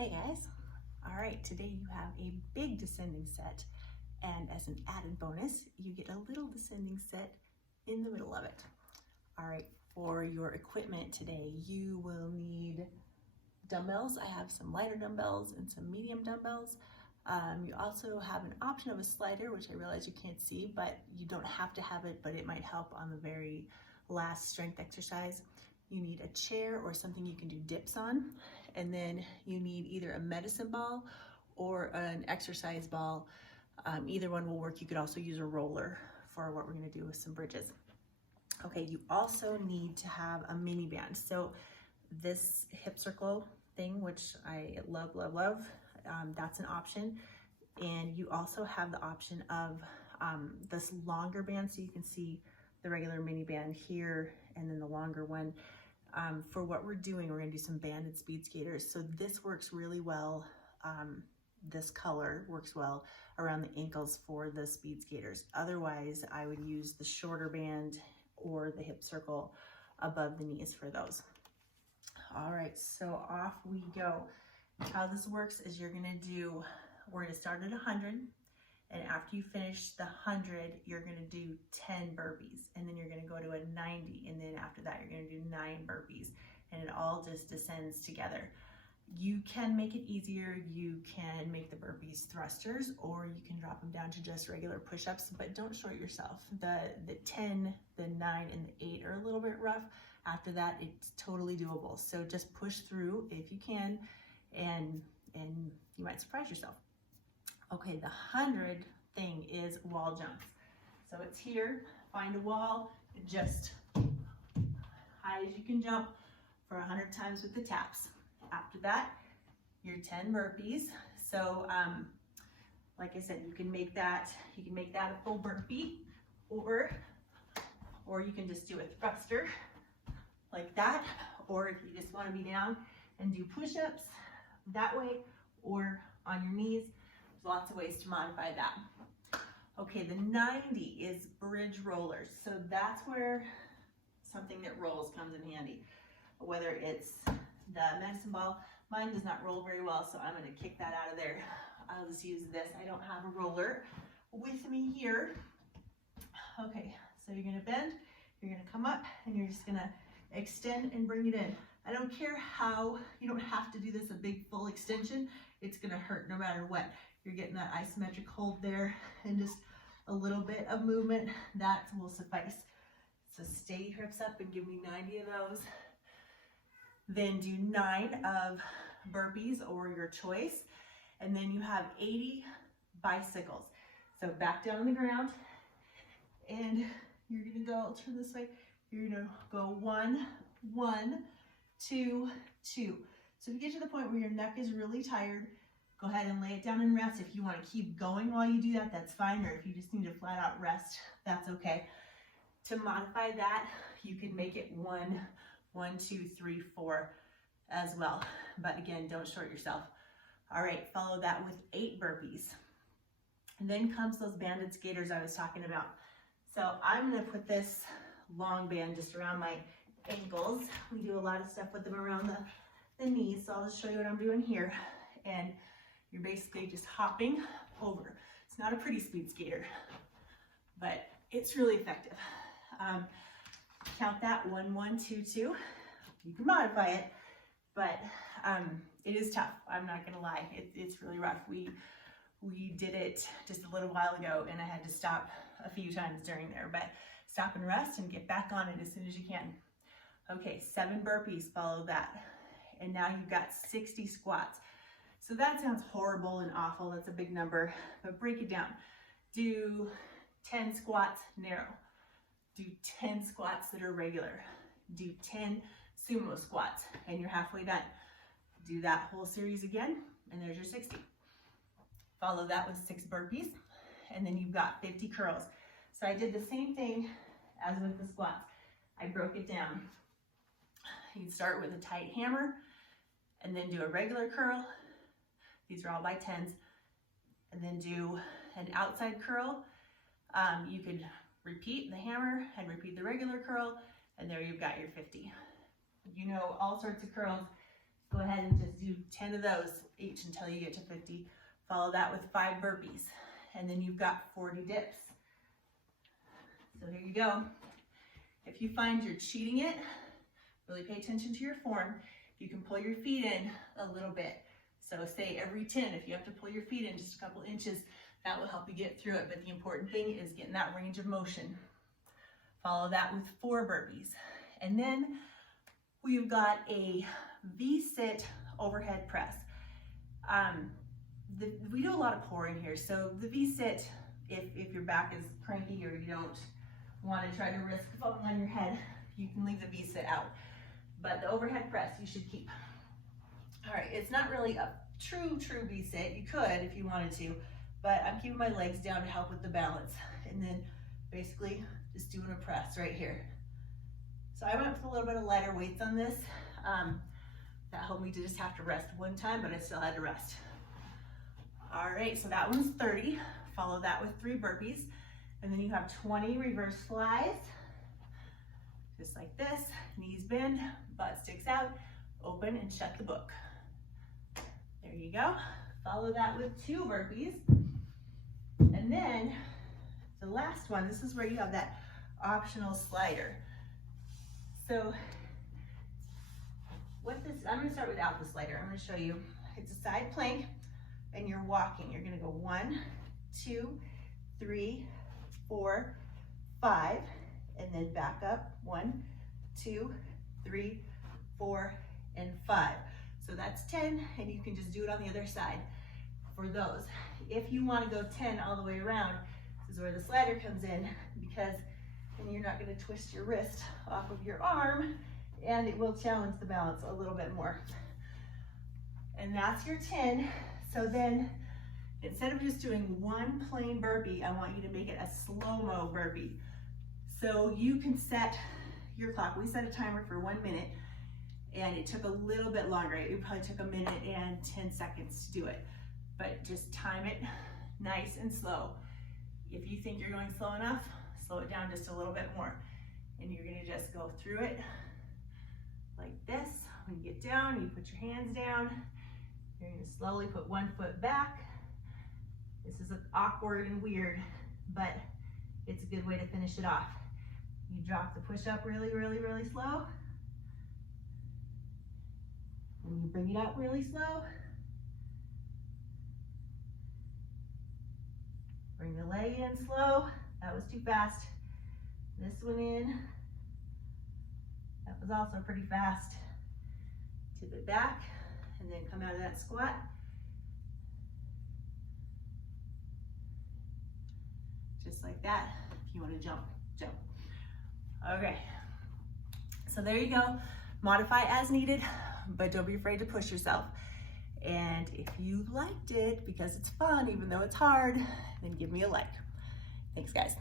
Hey guys. All right, today you have a big descending set, and as an added bonus, you get a little descending set in the middle of it. All right, for your equipment today, you will need dumbbells. I have some lighter dumbbells and some medium dumbbells. You also have an option of a slider, which I realize you can't see, but you don't have to have it, but it might help on the very last strength exercise. You need a chair or something you can do dips on. And then you need either a medicine ball or an exercise ball. Either one will work. You could also use a roller for what we're gonna do with some bridges. Okay, you also need to have a mini band. So this hip circle thing, which I love, that's an option. And you also have the option of this longer band, so you can see the regular mini band here and then the longer one. For what we're doing, we're gonna do some banded speed skaters. So this works really well. This color works well around the ankles for the speed skaters. Otherwise, I would use the shorter band or the hip circle above the knees for those. All right, so off we go. How this works is we're gonna start at 100. And after you finish the 100, you're gonna do 10 burpees, and then you're gonna go to a 90, and then after that, you're gonna do 9 burpees, and it all just descends together. You can make it easier. You can make the burpees thrusters, or you can drop them down to just regular push-ups, but don't short yourself. The 10, the 9, and the 8 are a little bit rough. After that, it's totally doable. So just push through if you can, and you might surprise yourself. Okay, the 100 thing is wall jumps. So it's here, find a wall, and just high as you can jump for 100 times with the taps. After that, your 10 burpees. So like I said, you can make that a full burpee, or you can just do a thruster like that, or if you just want to be down and do push-ups that way, or on your knees. Lots of ways to modify that. Okay, the 90 is bridge rollers. So that's where something that rolls comes in handy. Whether it's the medicine ball, mine does not roll very well, so I'm gonna kick that out of there. I'll just use this. I don't have a roller with me here. Okay, so you're gonna bend, you're gonna come up, and you're just gonna extend and bring it in. I don't care how, you don't have to do this a big full extension. It's gonna hurt no matter what. You're getting that isometric hold there, and just a little bit of movement, that will suffice. So stay your hips up and give me 90 of those. Then do 9 of burpees or your choice. And then you have 80 bicycles. So back down on the ground, and you're gonna go, I'll turn this way. You're gonna go 1, 1, 2, 2. So if you get to the point where your neck is really tired, go ahead and lay it down and rest. If you want to keep going while you do that, that's fine. Or if you just need to flat out rest, that's okay. To modify that, you can make it 1, 1, 2, 3, 4 as well. But again, don't short yourself. All right, follow that with 8 burpees. And then comes those banded skaters I was talking about. So I'm gonna put this long band just around my ankles. We do a lot of stuff with them around the knees. So I'll just show you what I'm doing here. And you're basically just hopping over. It's not a pretty speed skater, but it's really effective. Count that 1, 1, 2, 2. You can modify it, but it is tough. I'm not gonna lie, it's really rough. We did it just a little while ago, and I had to stop a few times during there, but stop and rest and get back on it as soon as you can. Okay, 7 burpees, follow that. And now you've got 60 squats. So that sounds horrible and awful. That's a big number, but break it down. Do 10 squats narrow. Do 10 squats that are regular. Do 10 sumo squats, and you're halfway done. Do that whole series again, and there's your 60. Follow that with 6 burpees, and then you've got 50 curls. So I did the same thing as with the squats. I broke it down. You'd start with a tight hammer, and then do a regular curl. These are all by 10s. And then do an outside curl. You could repeat the hammer and repeat the regular curl, and there you've got your 50. You know, all sorts of curls. Go ahead and just do 10 of those each until you get to 50. Follow that with 5 burpees. And then you've got 40 dips. So here you go. If you find you're cheating it, really pay attention to your form. You can pull your feet in a little bit. So say every 10, if you have to pull your feet in just a couple inches, that will help you get through it. But the important thing is getting that range of motion. Follow that with 4 burpees. And then we've got a V-sit overhead press. We do a lot of core in here. So the V-sit, if your back is cranky or you don't want to try to risk falling on your head, you can leave the V-sit out. But the overhead press you should keep. All right, it's not really a true V-sit. You could if you wanted to, but I'm keeping my legs down to help with the balance. And then basically just doing a press right here. So I went with a little bit of lighter weights on this. That helped me to just have to rest one time, but I still had to rest. All right, so that one's 30. Follow that with 3 burpees. And then you have 20 reverse flies. Just like this, knees bend, butt sticks out, open and shut the book. There you go. Follow that with 2 burpees. And then the last one, this is where you have that optional slider. So I'm gonna start without the slider. I'm gonna show you, it's a side plank and you're walking. You're gonna go 1, 2, 3, 4, 5, and then back up 1, 2, 3, 4, and 5. So that's 10, and you can just do it on the other side for those. If you want to go 10 all the way around, this is where the slider comes in, because then you're not going to twist your wrist off of your arm, and it will challenge the balance a little bit more. And that's your 10. So then instead of just doing one plain burpee, I want you to make it a slow-mo burpee. So you can set your clock. We set a timer for 1 minute, and it took a little bit longer. It probably took 1 minute and 10 seconds to do it. But just time it nice and slow. If you think you're going slow enough, slow it down just a little bit more. And you're gonna just go through it like this. When you get down, you put your hands down. You're gonna slowly put 1 foot back. This is awkward and weird, but it's a good way to finish it off. You drop the push up really, really, really slow. And you bring it up really slow. Bring the leg in slow. That was too fast. This one in. That was also pretty fast. Tip it back and then come out of that squat. Just like that. If you want to jump, jump. Okay, so there you go. Modify as needed, but don't be afraid to push yourself. And if you liked it, because it's fun, even though it's hard, then give me a like. Thanks, guys.